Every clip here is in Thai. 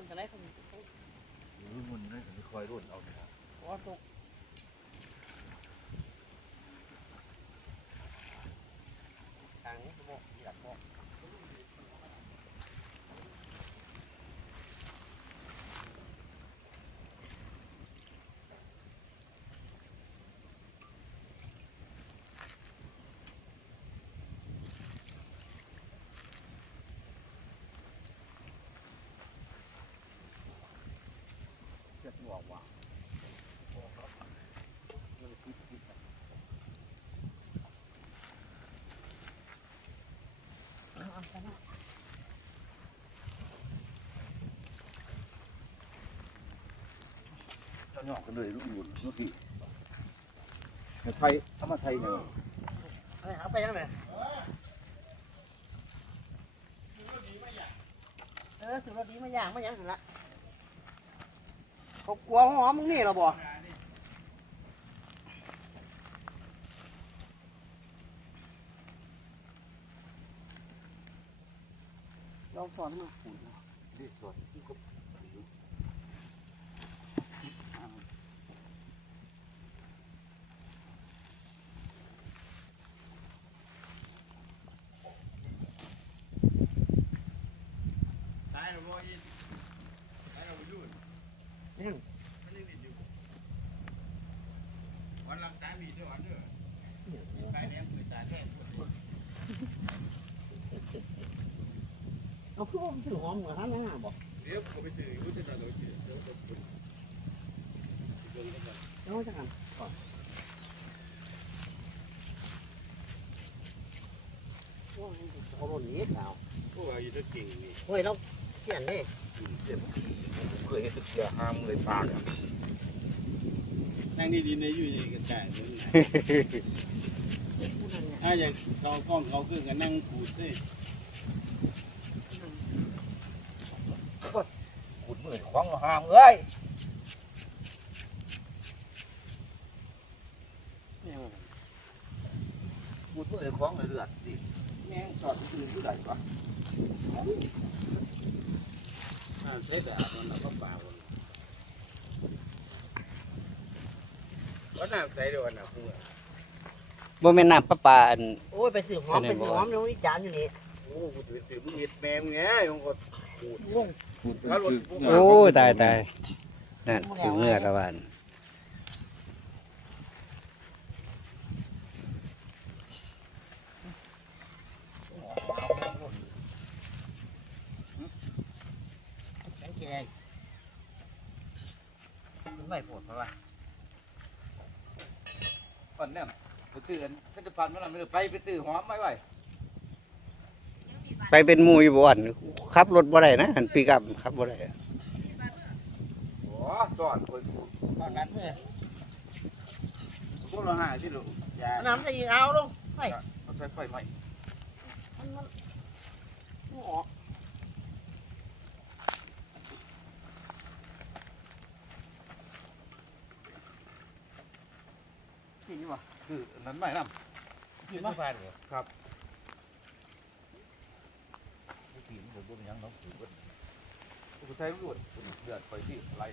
รุ่นกันได้คนหรือมันนั่นถึงคอยรุ่นเอาเนี่ยว่าตกทางนี้บอกอยากบอก จะบอกว่ามันคิดคิด เอาไปนะ เจ้าหยอกกันเลยลูกบุญลูกพี่ไทยเอามาไทยเนี่ยเอาไปยังไงเออสุดรดีมาอย่างมาอย่างสุดละเขากลัวหอมมึงนี่เหรอบ่ลองสอนมานี่สดที่ก็ แล้วบ่ยินตายแล้วบ่ยุ่นนี่มันยังติดอยู่วันรักษามีด้วยวันเด้อตายแดงคือตาแท้ปวดหัวเอาคือว่ามันถือหอมเหมือนท่านนะบ่เดี๋ยวผมไปซื้ออยู่ที่ตลาดเดี๋ยเดี๋ยวผมไปเบิ่งกันก่อนแล้วจะกันก่อนโอ้ยเอาหล่นนี้เปล่าพวกว่าอยู่ที่กิ่งนี่เฮ้ยเรา เขียนดิเจ็บเคยเห็นตึกเสียห้ามเลยปากเนี่ยนั่งดีๆในอยู่นี่กระจายเลยผู้นั้นเนี่ยถ้าอยากเขากล้องเขาคือก็นั่งขูดซิขุดมือคว้างห้ามเอ้ยเนี่ยขุดมือคว้างเลยเลือดดิแม่งจอดคือผู้ใดวะถ้าเสร็จแล้วมันก็เปล่า ว่าน้ำใสเดี๋ยวน่ะคือบ่แม่นน้ำประปาอัน โอ้ยไปสืบหอมเป็นหอมเดี๋ยวนี้จานอยู่นี่โอ้กูจะไปซื้อมึงเห็ดแมมไงยงก็ขูดงงขุดโอ้ยตายตายนั่นถึงเมื่อละวัน แข็งแข็ง ไม่ปวดเพราะว่าปันเนี่ยไปซื้ออันผลิตภัณฑ์มันไม่ได้ไปไปซื้อหอมไม่ไหวไปเป็นหมู่อยู่บ่อันขับรถบ่ได้นะอันปีกับขับบ่ได้โอ้จอดไปขุดตอนนั้นเนี่ยพวกเราหาที่ลูกยาน้ำใส่เอาลงไปเอาใช้ไฟไหมมันมันมันออก นอยู่วะคืออันนั้นไม่น้ที่สะพานเหรอำผู้ผีมันบ่เป็นหยังเนาะถือว่าผู้ชายรวดเดือดไปที่ไร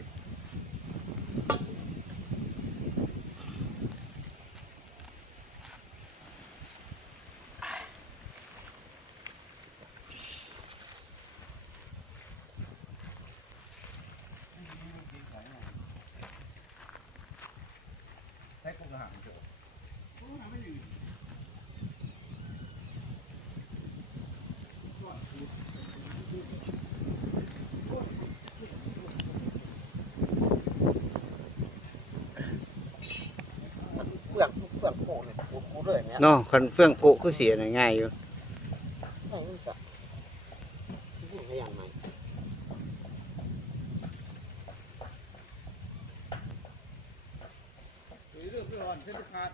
ใช้กุ้งอาหารเถอะ เฟื่องเฟื่องโผล่เนี่ยโผล่เลยเนี่ยเนาะคันเฟื่องโพะคือเสียน่ะง่ายอยู่ไอ้นี่ก็นี่ก็ยังไงเรื่องเรื่องอ่อนเส้นขาด